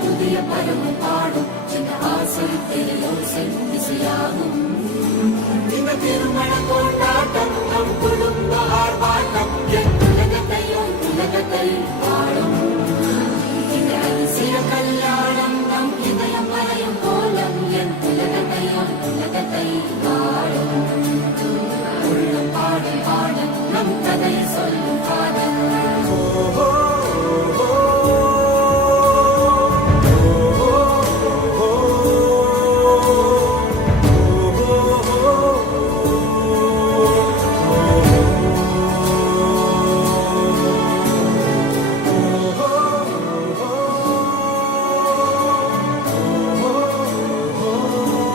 புதிய பருவம் பாடும் சின்ன ஆசை பெரியோசை இசையாகும். இந்த திருமண கொண்டாட்டம் நம் குடும்ப ஆர்ப்பாட்டம் என் உலகத்தை பாடும்.